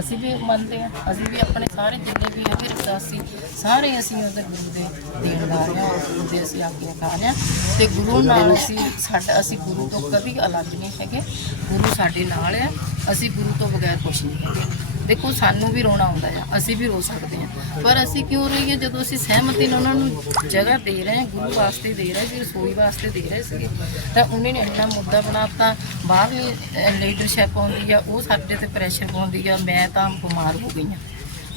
ਅਸੀਂ ਵੀ ਮੰਨਦੇ ਹਾਂ, ਅਸੀਂ ਵੀ ਆਪਣੇ ਸਾਰੇ ਜਿੰਨੇ ਵੀ ਹੈਗੇ ਰਵਿਦਾਸੀ ਸਾਰੇ ਅਸੀਂ ਉਹਦੇ ਗੁਰੂ ਦੇ ਦੇਣਦਾਰ ਹਾਂ ਔਰ ਗੁਰੂ ਦੇ ਅਸੀਂ ਆਗਿਆ ਆਗਿਆਕਾਰ ਹਾਂ ਤੇ ਗੁਰੂ ਨਾਲ ਅਸੀਂ ਸਾਡਾ, ਅਸੀਂ ਗੁਰੂ ਤੋਂ ਕਦੀ ਅਲੱਗ ਨਹੀਂ ਹੈਗੇ, ਗੁਰੂ ਸਾਡੇ ਨਾਲ ਹੈ ਅਸੀਂ ਗੁਰੂ ਤੋਂ ਬਗੈਰ ਕੁਝ ਨਹੀਂ ਹੈਗੇ। ਦੇਖੋ, ਸਾਨੂੰ ਵੀ ਰੋਣਾ ਆਉਂਦਾ ਆ, ਅਸੀਂ ਵੀ ਰੋ ਸਕਦੇ ਹਾਂ ਪਰ ਅਸੀਂ ਕਿਉਂ ਰਹੀਏ? ਜਦੋਂ ਅਸੀਂ ਸਹਿਮਤੀ ਨਾਲ ਉਹਨਾਂ ਨੂੰ ਜਗ੍ਹਾ ਦੇ ਰਹੇ ਹਾਂ, ਗੁਰੂ ਵਾਸਤੇ ਦੇ ਰਹੇ ਸੀ ਰਸੋਈ ਵਾਸਤੇ ਦੇ ਰਹੇ ਸੀਗੇ, ਤਾਂ ਉਹਨਾਂ ਨੇ ਇੰਨਾ ਮੁੱਦਾ ਬਣਾਤਾ ਬਾਹਰ ਵੀ ਲੀਡਰਸ਼ਿਪ ਆਉਂਦੀ ਆ, ਉਹ ਸਾਡੇ ਤੇ ਪ੍ਰੈਸ਼ਰ ਪਾਉਂਦੀ ਆ, ਮੈਂ ਤਾਂ ਬਿਮਾਰ ਹੋ ਗਈ ਹਾਂ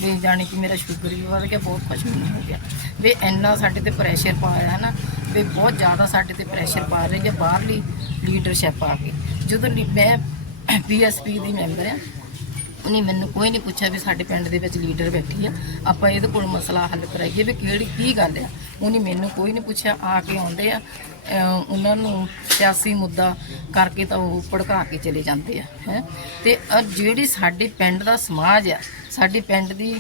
ਵੀ ਜਾਣੀ ਕਿ ਮੇਰਾ ਸ਼ੂਗਰ ਵੀ ਵੱਧ ਗਿਆ, ਬਹੁਤ ਕੁਛ ਮੈਨੂੰ ਹੋ ਗਿਆ। ਵੀ ਇੰਨਾ ਸਾਡੇ ਤੇ ਪ੍ਰੈਸ਼ਰ ਪਾਇਆ ਹੈ ਨਾ ਵੀ ਬਹੁਤ ਜ਼ਿਆਦਾ ਸਾਡੇ ਤੇ ਪ੍ਰੈਸ਼ਰ ਪਾ ਰਹੀ ਹੈ ਬਾਹਰਲੀ ਲੀਡਰਸ਼ਿਪ ਆ ਕੇ ਜਦੋਂ ਲੀ- ਮੈਂ ਪੀਐਸਪੀ ਦੀ ਮੈਂਬਰ ਆ ਉਹਨੇ ਮੈਨੂੰ ਕੋਈ ਨਹੀਂ ਪੁੱਛਿਆ ਵੀ ਸਾਡੇ ਪਿੰਡ ਦੇ ਵਿੱਚ ਲੀਡਰ ਬੈਠੀ ਆ। ਆਪਾਂ ਇਹਦੇ ਕੋਲ ਮਸਲਾ ਹੱਲ ਕਰਾਈਏ ਵੀ ਕਿਹੜੀ, ਕੀ ਗੱਲ ਆ। ਉਹਨੇ ਮੈਨੂੰ ਕੋਈ ਨਹੀਂ ਪੁੱਛਿਆ, ਆ ਕੇ ਆਉਂਦੇ ਆ। ਉਹਨਾਂ ਨੂੰ ਸਿਆਸੀ ਮੁੱਦਾ ਕਰਕੇ ਤਾਂ ਉਹ ਭੜਕਾ ਕੇ ਚਲੇ ਜਾਂਦੇ ਆ, ਹੈ। ਤੇ ਜਿਹੜੀ ਸਾਡੇ ਪਿੰਡ ਦਾ ਸਮਾਜ ਆ, ਸਾਡੇ ਪਿੰਡ ਦੀ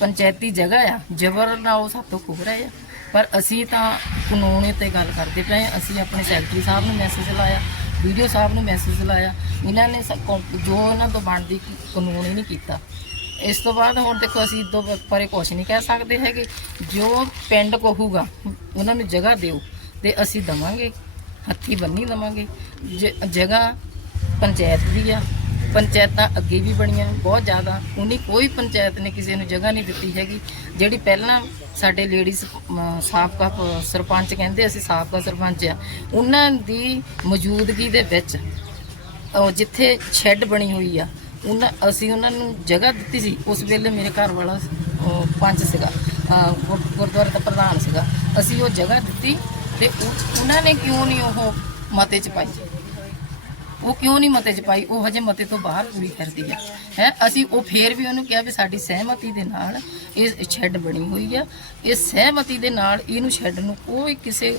ਪੰਚਾਇਤੀ ਜਗ੍ਹਾ ਆ ਜ਼ਬਰ ਨਾਲ ਉਹ ਸਾਤੋਂ ਖੋਹ ਰਹੇ ਆ। ਪਰ ਅਸੀਂ ਤਾਂ ਕਾਨੂੰਨ ਤੇ ਗੱਲ ਕਰਦੇ ਪਏ ਹਾਂ। ਅਸੀਂ ਆਪਣੇ ਸੈਕਟਰੀ ਸਾਹਿਬ ਨੂੰ ਮੈਸੇਜ ਲਾਇਆ। ਵੀਡੀਓ ਸਾਹਿਬ ਨੂੰ ਮੈਸੇਜ ਲਾਇਆ। ਇਹਨਾਂ ਨੇ ਸ- ਕੌ- ਜੋ ਇਹਨਾਂ ਤੋਂ ਬਣਦੀ ਕਾਨੂੰਨ ਹੀ ਨਹੀਂ ਕੀਤਾ। ਇਸ ਤੋਂ ਬਾਅਦ ਹੁਣ ਦੇਖੋ ਅਸੀਂ ਦੋ ਪਰੇ ਕੁਛ ਨਹੀਂ ਕਹਿ ਸਕਦੇ ਹੈਗੇ। ਜੋ ਪਿੰਡ ਕਹੂਗਾ, ਉਹਨਾਂ ਨੂੰ ਜਗ੍ਹਾ ਦਿਓ ਤੇ ਅਸੀਂ ਦਵਾਂਗੇ। ਹੱਥੀ ਬੰਨੀ ਦਵਾਂਗੇ। ਜ- ਜਗ੍ਹਾ ਪੰਚਾਇਤ ਦੀ ਆ। ਪੰਚਾਇਤਾਂ ਅੱਗੇ ਵੀ ਬਣੀਆਂ, ਬਹੁਤ ਜ਼ਿਆਦਾ। ਉਹਨੇ ਕੋਈ ਪੰਚਾਇਤ ਨੇ ਕਿਸੇ ਨੂੰ ਜਗ੍ਹਾ ਨਹੀਂ ਦਿੱਤੀ ਹੈਗੀ। ਜਿਹੜੀ ਪਹਿਲਾਂ ਸਾਡੇ ਲੇਡੀਜ਼ ਸਾਬਕਾ ਪ- ਸਰਪੰਚ ਕਹਿੰਦੇ ਅਸੀਂ ਸਾਬਕਾ ਸਰਪੰਚ ਆ, ਉਹਨਾਂ ਦੀ ਮੌਜੂਦਗੀ ਦੇ ਵਿੱਚ ਉਹ ਜਿੱਥੇ ਸ਼ੈੱਡ ਬਣੀ ਹੋਈ ਆ, ਉਹਨਾਂ, ਅਸੀਂ ਉਹਨਾਂ ਨੂੰ ਜਗ੍ਹਾ ਦਿੱਤੀ ਸੀ। ਉਸ ਵੇਲੇ ਮੇਰੇ ਘਰ ਵਾਲਾ ਪੰਚ ਸੀਗਾ ਗੁਰਦੁਆਰੇ ਦਾ ਪ੍ਰਧਾਨ ਸੀਗਾ। ਅਸੀਂ ਉਹ ਜਗ੍ਹਾ ਦਿੱਤੀ ਤੇ ਉਹਨਾਂ ਨੇ ਕਿਉਂ ਨਹੀਂ ਉਹ ਮਤੇ ਚ ਪਾਈ? ਉਹ ਕਿਉਂ ਨਹੀਂ ਮਤੇ ਚ ਪਾਈ? ਉਹ ਹਜੇ ਮਤੇ ਤੋਂ ਬਾਹਰ ਪੂਰੀ ਕਰਦੀ ਹੈ ਹੈ, ਅਸੀਂ ਉਹ ਫੇਰ ਵੀ ਉਹਨੂੰ ਕਿਹਾ ਵੀ ਸਾਡੀ ਸਹਿਮਤੀ ਦੇ ਨਾਲ ਇਹ ਸ਼ੈੱਡ ਬਣੀ ਹੋਈ ਆ। ਇਹ ਸਹਿਮਤੀ ਦੇ ਨਾਲ ਇਹਨੂੰ ਸ਼ੈੱਡ ਨੂੰ ਕੋਈ ਕਿਸੇ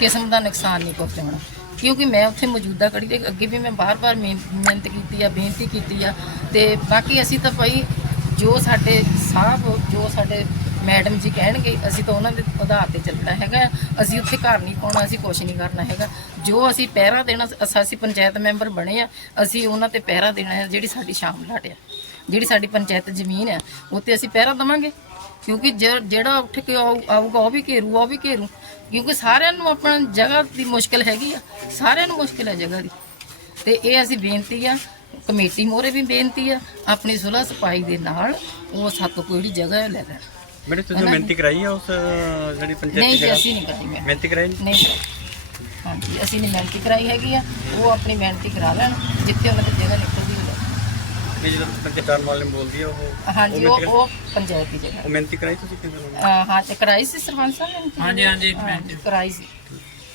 ਕਿਸਮ ਦਾ ਨੁਕਸਾਨ ਨਹੀਂ ਪਹੁੰਚਾਉਣਾ। ਕਿਉਂਕਿ ਮੈਂ ਉੱਥੇ ਮੌਜੂਦਾ ਕੜੀ ਦੇ ਅੱਗੇ ਵੀ ਮੈਂ ਬਾਰ-ਬਾਰ ਮਿਹਨ- ਮਿਹਨਤ ਕੀਤੀ ਆ, ਬੇਨਤੀ ਕੀਤੀ ਆ। ਤੇ ਬਾਕੀ ਅਸੀਂ ਤਾਂ ਭਾਈ ਜੋ ਸਾਡੇ ਸਾਹਿਬ ਜੋ ਸਾਡੇ ਮੈਡਮ ਜੀ ਕਹਿਣਗੇ, ਅਸੀਂ ਤਾਂ ਉਹਨਾਂ ਦੇ ਆਧਾਰ ਤੇ ਚੱਲਣਾ ਹੈਗਾ, ਅਸੀਂ ਉੱਥੇ ਘਰ ਨਹੀਂ ਪਾਉਣਾ, ਅਸੀਂ ਕੁਝ ਨਹੀਂ ਕਰਨਾ ਹੈਗਾ। ਜੋ ਅਸੀਂ ਪਹਿਰਾ ਦੇਣਾ, ਅਸੀਂ ਪੰਚਾਇਤ ਮੈਂਬਰ ਬਣੇ ਆ, ਅਸੀਂ ਉਹਨਾਂ ਤੇ ਪਹਿਰਾ ਦੇਣਾ ਹੈ, ਜਿਹੜੀ ਸਾਡੀ ਸ਼ਾਮ ਲਾਟ ਆ, ਜਿਹੜੀ ਸਾਡੀ ਪੰਚਾਇਤ ਜ਼ਮੀਨ ਹੈ ਉੱਤੇ ਅਸੀਂ ਪਹਿਰਾ ਦਵਾਂਗੇ। ਕਿਉਂਕਿ ਜਿ- ਜਿਹੜਾ ਉੱਠ ਕੇ ਆਊ- ਆਊਗਾ, ਉਹ ਵੀ ਘੇਰੂ, ਉਹ ਵੀ ਘੇਰੂ। ਕਿਉਂਕਿ ਸਾਰਿਆਂ ਨੂੰ ਆਪਣਾ ਜਗ੍ਹਾ ਦੀ ਮੁਸ਼ਕਲ ਹੈਗੀ ਆ, ਸਾਰਿਆਂ ਨੂੰ ਮੁਸ਼ਕਲ ਹੈ ਜਗ੍ਹਾ ਦੀ। ਤੇ ਇਹ ਅਸੀਂ ਬੇਨਤੀ ਆ, ਕਮੇਟੀ ਮੋਰੇ ਵੀ ਬੇਨਤੀ ਆ, ਆਪਣੀ ਸੁਲਹ ਸਫ਼ਾਈ ਦੇ ਨਾਲ ਉਹ ਸੱਤ ਕੋਈ ਜਿਹੜੀ ਜਗ੍ਹਾ ਹੈ, ਲੈ ਲੈਣ। ਮੈਡਮ ਤੁਸੀਂ ਮਿਹਨਤੀ ਕਰਾਈ ਹੈ ਉਸ ਜਿਹੜੀ ਪੰਚਾਇਤ ਨਹੀਂ ਜੀ ਅਸੀਂ ਨਹੀਂ ਕਰਨੀ ਮੈਂ ਮਿਹਨਤੀ ਕਰਾਈ? ਨਹੀਂ? ਕਰਾਈ। ਹਾਂਜੀ ਅਸੀਂ ਨੇ ਮਿਹਨਤੀ ਕਰਾਈ ਹੈਗੀ ਆ। ਉਹ ਆਪਣੀ ਮਿਹਨਤੀ ਕਰਾ ਲੈਣ ਜਿੱਥੇ ਉਹਨਾਂ ਦੀ ਜਗ੍ਹਾ ਨਿਕਲਦੀ ਹੋਵੇ ਵੀ ਜਦੋਂ ਪੰਚਾਇਤ ਚਾਰ ਮਾਲੇ ਬੋਲਦੀ ਆ ਉਹ ਹਾਂਜੀ ਉਹ ਉਹ ਪੰਚਾਇਤ ਦੀ ਜਗ੍ਹਾ। ਉਹ ਮਿਹਨਤੀ ਕਰਾਈ ਤੁਸੀਂ ਕਿਵੇਂ ਅਹ ਹਾਂ ਤੇ ਕਰਾਈ ਸੀ ਸਰਪੰਚ ਸਾਹਿਬ ਨੇ ਮਿਹਨਤੀ? ਹਾਂਜੀ, ਹਾਂਜੀ, ਮਿਹਨਤੀ। ਕਰਾਈ ਸੀ।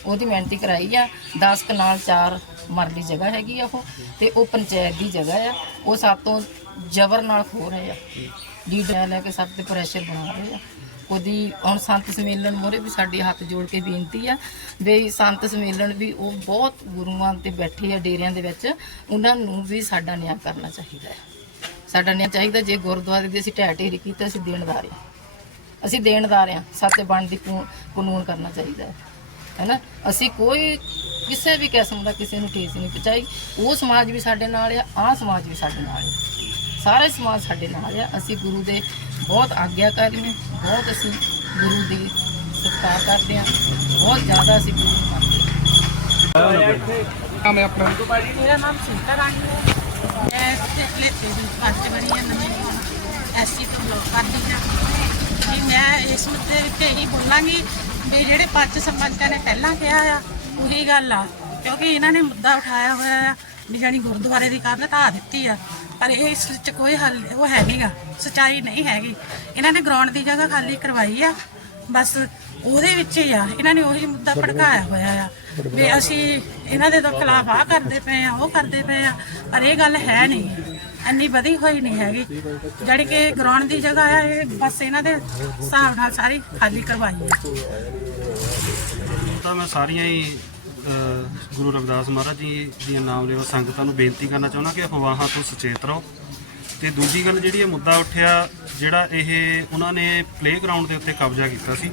ਉਹਦੀ ਮਿਹਨਤੀ ਕਰਾਈ ਆ। 10 ਕਨਾਲ 4 ਮਰਲੀ ਜਗ੍ਹਾ ਹੈਗੀ ਆ ਉਹ ਤੇ ਉਹ ਪੰਚਾਇਤ ਦੀ ਜਗ੍ਹਾ ਆ। ਉਹ ਸਾਤੋਂ ਜ਼ਬਰ ਨਾਲ ਖੋ ਰਹੇ ਆ। ਲੀਡਰ ਲੈ ਕੇ ਸਭ ਤੇ ਪ੍ਰੈਸ਼ਰ ਬਣਾ ਰਹੇ ਆ। ਉਹਦੀ ਹੁਣ ਸੰਤ ਸੰਮੇਲਨ ਮੋਰੇ ਵੀ ਸਾਡੇ ਹੱਥ ਜੋੜ ਕੇ ਬੇਨਤੀ ਆ ਵੀ ਸੰਤ ਸੰਮੇਲਨ ਵੀ ਉਹ ਬਹੁਤ ਗੁਰੂਆਂ ਤੇ ਬੈਠੇ ਆ ਡੇਰਿਆਂ ਦੇ ਵਿੱਚ, ਉਹਨਾਂ ਨੂੰ ਵੀ ਸਾਡਾ ਨਿਆਂ ਕਰਨਾ ਚਾਹੀਦਾ ਹੈ। ਸਾਡਾ ਨਿਆਂ ਚਾਹੀਦਾ ਜੇ ਗੁਰਦੁਆਰੇ ਦੀ ਅਸੀਂ ਢਹਿ ਢੇਰੀ ਕੀਤਾ, ਅਸੀਂ ਦੇਣਦਾਰ ਆ ਅਸੀਂ ਦੇਣਦਾਰ ਆ ਸੱਚ ਬਣਦੀ ਕੂ- ਕਾਨੂੰਨ ਕਰਨਾ ਚਾਹੀਦਾ ਹੈ। ਹੈਨਾ? ਅਸੀਂ ਕੋਈ ਕਿਸੇ ਵੀ ਕਿਸਮ ਦਾ ਕਿਸੇ ਨੂੰ ਠੇਸ ਨਹੀਂ ਪਹੁੰਚਾਈ। ਉਹ ਸਮਾਜ ਵੀ ਸਾਡੇ ਨਾਲ ਆ, ਆਹ ਸਮਾਜ ਵੀ ਸਾਡੇ ਨਾਲ ਆ। ਸਾਰਾ ਹੀ ਸਮਾਜ ਸਾਡੇ ਨਾਲ ਆ। ਅਸੀਂ ਗੁਰੂ ਦੇ ਬਹੁਤ ਆਗਿਆਕਾਰੀ ਨੇ ਬਹੁਤ ਅਸੀਂ ਗੁਰੂ ਦੀ ਸਤਿਕਾਰ ਕਰਦੇ ਆ ਬਹੁਤ ਜ਼ਿਆਦਾ ਅਸੀਂ ਗੁਰੂ ਨੂੰ ਮੰਨਦੇ ਹਾਂ। ਮੇਰਾ ਨਾਮ ਸੀਤਾ ਰਾਣੀ ਹੈ। ਮੈਂ ਹੈ ਨਵੀਂ ਐਸੀ ਤੋਂ ਬਲੌਕ ਕਰਦੀ ਹਾਂ। ਕਿ ਮੈਂ ਇਸ ਮੁੱਦੇ ਉੱਤੇ ਇਹੀ ਬੋਲਾਂਗੀ ਵੀ ਜਿਹੜੇ ਪੰਜ ਸਰਪੰਚਾਂ ਨੇ ਪਹਿਲਾਂ ਕਿਹਾ ਆ ਉਹੀ ਗੱਲ ਆ। ਕਿਉਂਕਿ ਇਹਨਾਂ ਨੇ ਮੁੱਦਾ ਉਠਾਇਆ ਹੋਇਆ ਆ ਵੀ ਜਾਨੀ ਗੁਰਦੁਆਰੇ ਦੀ ਕੰਧ ਢਾਹ ਦਿੱਤੀ ਆ। ਪਰ ਇਹ ਇਸ ਵਿੱਚ ਕੋਈ ਹੱਲ ਉਹ ਹੈ ਨਹੀਂਗਾ ਸਚਾਈ ਨਹੀਂ ਹੈਗੀ। ਇਹਨਾਂ ਨੇ ਗਰਾਊਂਡ ਦੀ ਜਗ੍ਹਾ ਖਾਲੀ ਕਰਵਾਈ ਆ। ਬਸ ਉਹਦੇ ਵਿੱਚ ਹੀ ਆ। ਇਹਨਾਂ ਨੇ ਉਹੀ ਮੁੱਦਾ ਭੜਕਾਇਆ ਹੋਇਆ ਆ। ਵੀ ਅਸੀਂ ਇਹਨਾਂ ਦੇ ਤੋਂ ਖਿਲਾਫ ਆ ਕਰਦੇ ਪਏ ਆ ਉਹ ਕਰਦੇ ਪਏ ਆ। ਪਰ ਇਹ ਗੱਲ ਹੈ ਨਹੀਂ। ਇੰਨੀ ਵਧੀ ਹੋਈ ਨਹੀਂ ਹੈਗੀ। ਜਿਹੜੀ ਕਿ ਗਰਾਊਂਡ ਦੀ ਜਗ੍ਹਾ ਆ ਇਹ ਬਸ ਇਹਨਾਂ ਦੇ ਹਿਸਾਬ ਨਾਲ ਸਾਰੀ ਖਾਲੀ ਕਰਵਾਈ ਆ। ਤਾਂ ਮੈਂ ਸਾਰੀਆਂ ਹੀ ਅਹ, ਗੁਰੂ ਰਵਿਦਾਸ ਮਹਾਰਾਜ ਜੀ ਦੀਆਂ ਨਾਮ ਲਿਓ ਸੰਗਤਾਂ ਨੂੰ ਬੇਨਤੀ ਕਰਨਾ ਚਾਹੁੰਦਾ ਕਿ ਅਫਵਾਹਾਂ ਤੋਂ ਸੁਚੇਤ ਰਹੋ। ਤੇ ਦੂਜੀ ਗੱਲ ਜਿਹੜੀ ਇਹ ਮੁੱਦਾ ਉੱਠਿਆ ਜਿਹੜਾ ਇਹ ਉਹਨਾਂ ਨੇ ਪਲੇਗਰਾਉਂਡ ਦੇ ਉੱਤੇ ਕਬਜ਼ਾ ਕੀਤਾ ਸੀ।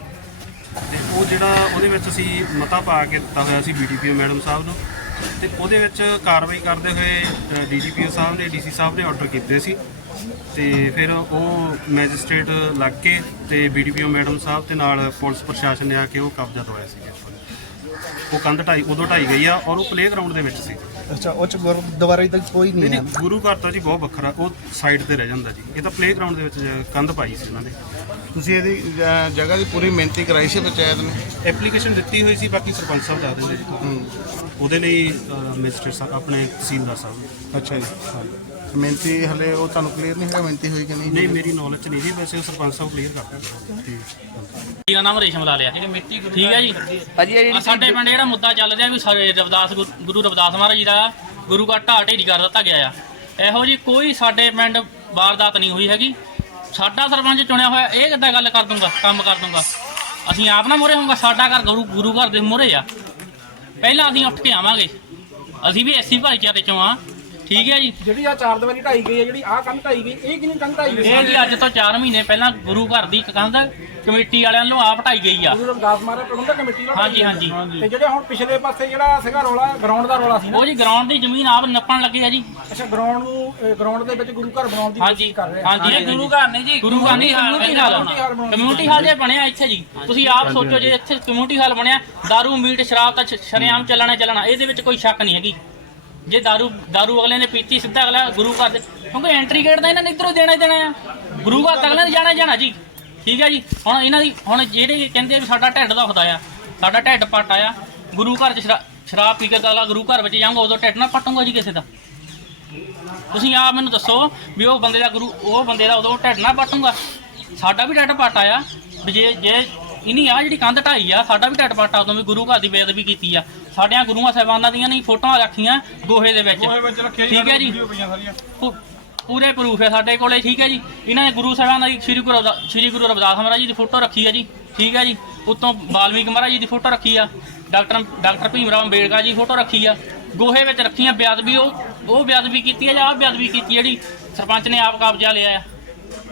ਤੇ ਉਹ ਜਿਹੜਾ ਉਹਦੇ ਵਿੱਚ ਅਸੀਂ ਮਤਾ ਪਾ ਕੇ ਦਿੱਤਾ ਹੋਇਆ ਸੀ ਬੀਡੀਪੀਓ ਮੈਡਮ ਸਾਹਿਬ ਨੂੰ। ਤੇ ਉਹਦੇ ਵਿੱਚ ਕਾਰਵਾਈ ਕਰਦੇ ਹੋਏ ਡੀਜੀਪੀਓ ਸਾਹਿਬ ਨੇ ਡੀਸੀ ਸਾਹਿਬ ਨੇ ਆਰਡਰ ਕੀਤੇ ਸੀ। ਤੇ ਫਿਰ ਉਹ ਮੈਜਿਸਟ੍ਰੇਟ ਲੱਗ ਕੇ ਤੇ ਬੀਡੀਪੀਓ ਮੈਡਮ ਸਾਹਿਬ ਤੇ ਨਾਲ ਪੁਲਿਸ ਪ੍ਰਸ਼ਾਸਨ ਨੇ ਆ ਕੇ ਉਹ ਕਬਜ਼ਾ ਦਵਾਇਆ ਸੀ। ਉਹ ਕੰਧ ਢਾਈ ਉਦੋਂ ਢਾਈ ਗਈ ਆ ਔਰ ਉਹ ਪਲੇਗਰਾਉਂਡ ਦੇ ਵਿੱਚ ਸੀ। ਅੱਛਾ ਉਹ ਚ ਗੁਰਦੁਆਰੇ ਤੱਕ ਕੋਈ ਨਹੀਂ ਨਹੀਂ ਗੁਰੂ ਘਰ ਤਾਂ ਜੀ ਬਹੁਤ ਵੱਖਰਾ ਉਹ ਸਾਈਡ ਤੇ ਰਹਿ ਜਾਂਦਾ ਜੀ। ਇਹ ਤਾਂ ਪਲੇਗਰਾਉਂਡ ਦੇ ਵਿੱਚ ਕੰਧ ਪਾਈ ਸੀ ਉਹਨਾਂ ਨੇ। ਤੁਸੀਂ ਇਹਦੀ ਜਗ੍ਹਾ ਦੀ ਪੂਰੀ ਮਿਹਨਤੀ ਕਰਾਈ ਸੀ ਪੰਚਾਇਤ ਨੇ? ਐਪਲੀਕੇਸ਼ਨ ਦਿੱਤੀ ਹੋਈ ਸੀ ਬਾਕੀ ਸਰਪੰਚ ਸਾਹਿਬ ਦੱਸ ਦਿੰਦੇ ਜੀ ਉਹਦੇ ਲਈ ਮੈਜਿਸਟ੍ਰੇਟ ਸਾਹਿਬ ਆਪਣੇ ਤਹਿਸੀਲਦਾਰ ਸਾਹਿਬ ਅੱਛਾ ਜੀ। ਮਿਹਨਤੀ ਹਲੇ ਉਹ ਤੁਹਾਨੂੰ ਕਲੀਅਰ ਨਹੀਂ ਹੈਗਾ ਮਿਹਨਤੀ ਹੋਈ ਕਿ ਨਹੀਂ ਨਹੀਂ ਮੇਰੀ ਨੌਲੇਜ ਚ ਨਹੀਂ ਜੀ ਵੈਸੇ ਉਹ ਸਰਪੰਚ ਸਾਹਿਬ ਕਲੀਅਰ ਕਰ ਠੀਕ। ਦਾ ਨਾਮ ਰੇਸ਼ਮ ਲਾ ਲਿਆ? ਠੀਕ ਹੈ ਜੀ। ਆਹ ਸਾਡੇ ਪਿੰਡ ਜਿਹੜਾ ਮੁੱਦਾ ਚੱਲ ਰਿਹਾ ਵੀ ਸਾਰੇ ਰਵਿਦਾਸ ਗੁਰ- ਗੁਰੂ ਰਵਿਦਾਸ ਮਹਾਰਾਜ ਜੀ ਦਾ ਗੁਰੂ ਘਰ ਢਾਹ ਢੇਰੀ ਕਰ ਦਿੱਤਾ ਗਿਆ ਆ। ਇਹੋ ਜੀ ਕੋਈ ਸਾਡੇ ਪਿੰਡ ਵਾਰਦਾਤ ਨਹੀਂ ਹੋਈ ਹੈਗੀ। ਸਾਡਾ ਸਰਪੰਚ ਚੁਣਿਆ ਹੋਇਆ ਇਹ ਕਿੱਦਾਂ ਗੱਲ ਕਰ ਦੂੰਗਾ ਕੰਮ ਕਰ ਦੂੰਗਾ ਅਸੀਂ ਆਪ ਨਾ ਮੋਰੇ ਹੋਊਗਾ ਸਾਡਾ ਘਰ ਗੁਰੂ ਗੁਰੂ ਘਰ ਦੇ ਮੋਰੇ ਆ। ਪਹਿਲਾਂ ਅਸੀਂ ਉੱਠ ਕੇ ਆਵਾਂਗੇ। ਅਸੀਂ ਵੀ ਐਸੀ ਭਾਈਚਾਰੇ ਚੋਂ ਆ। ਠੀਕ ਹੈ ਜੀ। ਜਿਹੜੀ ਆ ਚਾਰ ਦੀਵਾਰੀ ਢਾਈ ਗਈ ਹੈ ਜਿਹੜੀ ਆ ਕੰਧ ਢਾਈ ਗਈ ਇਹ ਕਿਹਨੇ ਕੰਧ ਢਾਈ ਗਈ? ਇਹ ਜੀ ਅੱਜ ਤੋਂ 4 ਮਹੀਨੇ ਪਹਿਲਾਂ ਗੁਰੂ ਘਰ ਦੀ ਕੰਧ ਕਮੇਟੀ ਵਾਲਿਆਂ ਨੂੰ ਆਪ ਢਾਈ ਗਈ ਆ। ਗੁਰੂ ਰਵਿਦਾਸ ਮਹਾਰਾਜ ਪ੍ਰਬੰਧਕ ਕਮੇਟੀ ਨਾਲ ਹਾਂਜੀ ਹਾਂਜੀ। ਤੇ ਜਿਹੜੇ ਹੁਣ ਪਿਛਲੇ ਪਾਸੇ ਜਿਹੜਾ ਸੀਗਾ ਰੌਲਾ ਗਰਾਊਂਡ ਦਾ ਰੌਲਾ ਸੀ ਨਾ। ਉਹ ਜੀ ਗਰਾਊਂਡ ਦੀ ਜ਼ਮੀਨ ਆਪ ਨੱਪਣ ਲੱਗੇ ਆ ਜੀ। ਅੱਛਾ ਗਰਾਊਂਡ ਨੂੰ ਗਰਾਊਂਡ ਦੇ ਵਿੱਚ ਗੁਰੂ ਘਰ ਬਣਾਉਣ ਦੀ ਹਾਂਜੀ। ਕੋਸ਼ਿਸ਼ ਕਰ ਰਹੇ ਆ। ਹਾਂਜੀ ਇਹ ਗੁਰੂ ਘਰ ਨਹੀਂ ਜੀ ਗੁਰੂ ਘਰ ਨਹੀਂ ਕਮਿਊਨਿਟੀ ਹਾਲ ਕਮਿਊਨਿਟੀ ਹਾਲ ਜੇ ਬਣਿਆ ਇੱਥੇ ਜੀ। ਤੁਸੀਂ ਆਪ ਸੋਚੋ ਜੇ ਇੱਥੇ ਕਮਿਊਨਿਟੀ ਹਾਲ ਬਣਿਆ दारू ਮੀਟ ਸ਼ਰਾਬ ਤਾਂ ਸ਼ਰੇਆਮ ਚੱਲਣਾ ਹੀ ਚੱਲਣਾ ਇਹਦੇ ਵਿੱਚ ਕੋਈ ਸ਼ੱਕ ਨਹੀਂ ਹੈਗੀ। ਜੇ दारू दारू ਅਗਲੇ ਨੇ ਪੀਤੀ ਸਿੱਧਾ ਅਗਲਾ ਗੁਰੂ ਘਰ ਦੇ ਕਿਉਂਕਿ ਐਂਟਰੀ ਗੇਟ ਤਾਂ ਇਹਨਾਂ ਨੇ ਇਧਰੋਂ ਦੇਣਾ ਹੀ ਦੇਣਾ ਆ ਗੁਰੂ ਘਰ ਤੱਕ ਨੇ ਜਾਣਾ ਹੀ ਜਾਣਾ ਜੀ ਠੀਕ ਹੈ ਜੀ ਹੁਣ ਇਹਨਾਂ ਦੀ ਹੁਣ ਜਿਹੜੇ ਕਹਿੰਦੇ ਵੀ ਸਾਡਾ ਢਿੱਡ ਦੁਖਦਾ ਆ ਸਾਡਾ ਢਿੱਡ ਪੱਟ ਆਇਆ ਗੁਰੂ ਘਰ ਚ ਸ਼ਰਾ- ਸ਼ਰਾਬ ਪੀ ਕੇ ਤਾਂ ਅਗਲਾ ਗੁਰੂ ਘਰ ਵਿੱਚ ਜਾਊਗਾ ਉਦੋਂ ਢਿੱਡ ਨਾ ਪਟੂਗਾ ਜੀ ਕਿਸੇ ਦਾ ਤੁਸੀਂ ਆਪ ਮੈਨੂੰ ਦੱਸੋ ਵੀ ਉਹ ਬੰਦੇ ਦਾ ਗੁਰੂ ਉਹ ਬੰਦੇ ਦਾ ਉਦੋਂ ਢਿੱਡ ਨਾ ਪਟੂਗਾ ਸਾਡਾ ਵੀ ਢਿੱਡ ਪੱਟ ਆਇਆ ਵੀ ਜੇ ਜੇ ਇਨੀ ਆ ਜਿਹੜੀ ਕੰਧ ਢਾਈ ਆ ਸਾਡਾ ਵੀ ਢਿੱਡ ਪੱਟਾ ਉਦੋਂ ਵੀ ਗੁਰੂ ਘਰ ਦੀ ਬੇਅਦਬੀ ਕੀਤੀ ਆ ਸਾਡਿਆਂ ਗੁਰੂਆਂ ਸਾਹਿਬਾਨਾਂ ਦੀਆਂ ਨਹੀਂ ਫੋਟੋਆਂ ਰੱਖੀਆਂ ਗੋਹੇ ਦੇ ਵਿੱਚ। ਠੀਕ ਹੈ ਜੀ। ਪੂ- ਪੂਰੇ ਪ੍ਰੂਫ ਹੈ ਸਾਡੇ ਕੋਲੇ ਠੀਕ ਹੈ ਜੀ। ਇਹਨਾਂ ਨੇ ਗੁਰੂ ਸਾਹਿਬਾਨਾਂ ਦੀ ਸ੍ਰੀ ਗੁਰੂ ਰਵਿਦਾ- ਸ੍ਰੀ ਗੁਰੂ ਰਵਿਦਾਸ ਮਹਾਰਾਜ ਜੀ ਦੀ ਫੋਟੋ ਰੱਖੀ ਹੈ ਜੀ ਠੀਕ ਹੈ ਜੀ। ਉਤੋਂ ਵਾਲਮੀਕ ਮਹਾਰਾਜ ਜੀ ਦੀ ਫੋਟੋ ਰੱਖੀ ਆ। ਡਾਕਟਰ ਡਾਕਟਰ ਭੀਮ ਰਾਓ ਅੰਬੇਡਕਰ ਜੀ ਦੀ ਫੋਟੋ ਰੱਖੀ ਆ। ਗੋਹੇ ਵਿੱਚ ਰੱਖੀਆਂ ਬੇਅਦਬੀ ਉਹ ਉਹ ਬੇਅਦਬੀ ਕੀਤੀ ਹੈ ਜਾਂ ਆਹ ਬੇਅਦਬੀ ਕੀਤੀ ਜਿਹੜੀ ਸਰਪੰਚ ਨੇ ਆਪ ਕਬਜ਼ਾ ਲਿਆ ਆ।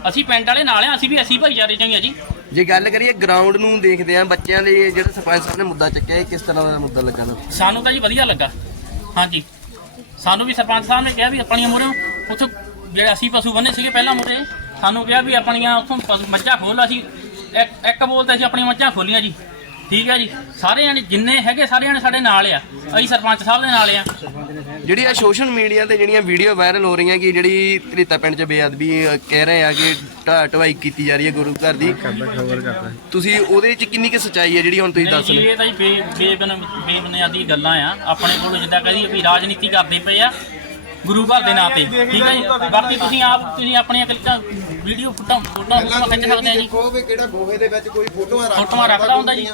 ਅਸੀਂ ਪਿੰਡ ਵਾਲੇ ਨਾਲ ਆ ਅਸੀਂ ਵੀ ਅਸੀਂ ਭਾਈਚਾਰੇ ਚੋਂ ਹੀ ਆ ਜੀ। ਜੇ ਗੱਲ ਕਰੀਏ ਗਰਾਊਂਡ ਨੂੰ ਦੇਖਦੇ ਆ, ਬੱਚਿਆਂ ਦੇ ਜਿਹੜਾ ਸਰਪੰਚ ਸਾਹਿਬ ਨੇ ਮੁੱਦਾ ਚੱਕਿਆ, ਇਹ ਕਿਸ ਤਰ੍ਹਾਂ ਦਾ ਮੁੱਦਾ ਲੱਗਾ ਨਾ ਸਾਨੂੰ ਤਾਂ ਜੀ ਵਧੀਆ ਲੱਗਾ। ਹਾਂਜੀ। ਸਾਨੂੰ ਵੀ ਸਰਪੰਚ ਸਾਹਿਬ ਨੇ ਕਿਹਾ ਵੀ ਆਪਣੀਆਂ ਮੋਰੇ ਉੱਥੋਂ ਜਿਹੜੇ ਅਸੀਂ ਪਸ਼ੂ ਬੰਨੇ ਸੀਗੇ ਪਹਿਲਾਂ ਮੋਰੇ ਸਾਨੂੰ ਕਿਹਾ ਵੀ ਆਪਣੀਆਂ ਉੱਥੋਂ ਪਸ਼ੂ- ਮੱਝਾਂ ਖੋਲ ਅਸੀਂ ਇੱਕ ਇੱਕ ਬੋਲਦੇ ਅਸੀਂ ਆਪਣੀਆਂ ਮੱਝਾਂ ਖੋਲੀਆਂ ਜੀ। ਠੀਕ ਹੈ ਜੀ? ਸਾਰੇ ਜਾਣੇ ਜਿੰਨੇ ਹੈਗੇ ਸਾਰੇ ਜਾਣੇ ਸਾਡੇ ਨਾਲ ਆ। ਅਸੀਂ ਸਰਪੰਚ ਸਾਹਿਬ ਦੇ ਨਾਲ ਆ। ਜਿਹੜੀ ਆ ਸੋਸ਼ਲ ਮੀਡੀਆ ਤੇ ਜਿਹੜੀਆਂ ਵੀਡੀਓ ਵਾਇਰਲ ਹੋ ਰਹੀਆਂ ਕਿ ਜਿਹੜੀ ਧਰੀਤਾ ਪਿੰਡ 'ਚ ਬੇਅਦਬੀ ਅ, ਕਹਿ ਰਹੇ ਆ ਕਿ ਢਾਹ ਢਵਾਈ ਕੀਤੀ ਜਾ ਰਹੀ ਹੈ ਗੁਰੂ ਘਰ ਦੀ। ਤੁਸੀਂ ਉਹਦੇ 'ਚ ਕਿੰਨੀ ਕੁ ਸੱਚਾਈ ਹੈ ਜਿਹੜੀ ਹੁਣ ਤੁਸੀਂ ਨਹੀਂ ਦੱਸ ਜੀ ਰਹੇ ਇਹ ਤਾਂ ਜੀ ਬੇ ਬੇਬਨ ਬੇਬੁਨਿਆਦੀ ਗੱਲਾਂ ਆ। ਆਪਣੇ ਕੋਲ ਜਿੱਦਾਂ ਕਹਦੀ ਵੀ ਰਾਜਨੀਤੀ ਕਰਦੇ ਪਏ ਆ। ਗੁਰੂ ਘਰ ਦੇ ਨਾਂ ਤੇ। ਠੀਕ ਹੈ ਜੀ? ਬਾਕੀ ਤੁਸੀਂ ਆਪ ਤੁਸੀਂ ਆਪਣੀਆਂ ਕਲਿੱਕਾਂ ਵੀਡੀਓ ਫੋਟੋ ਫੋਟੋ ਖਿੱਚ ਸਕਦੇ ਆ ਜੀ। ਕਿਹੜਾ ਗੋਹੇ ਦੇ ਵਿੱਚ ਕੋਈ ਫੋਟੋਆਂ ਫੋਟੋਆਂ ਰੱਖਦਾ ਹੁੰਦਾ ਜੀ।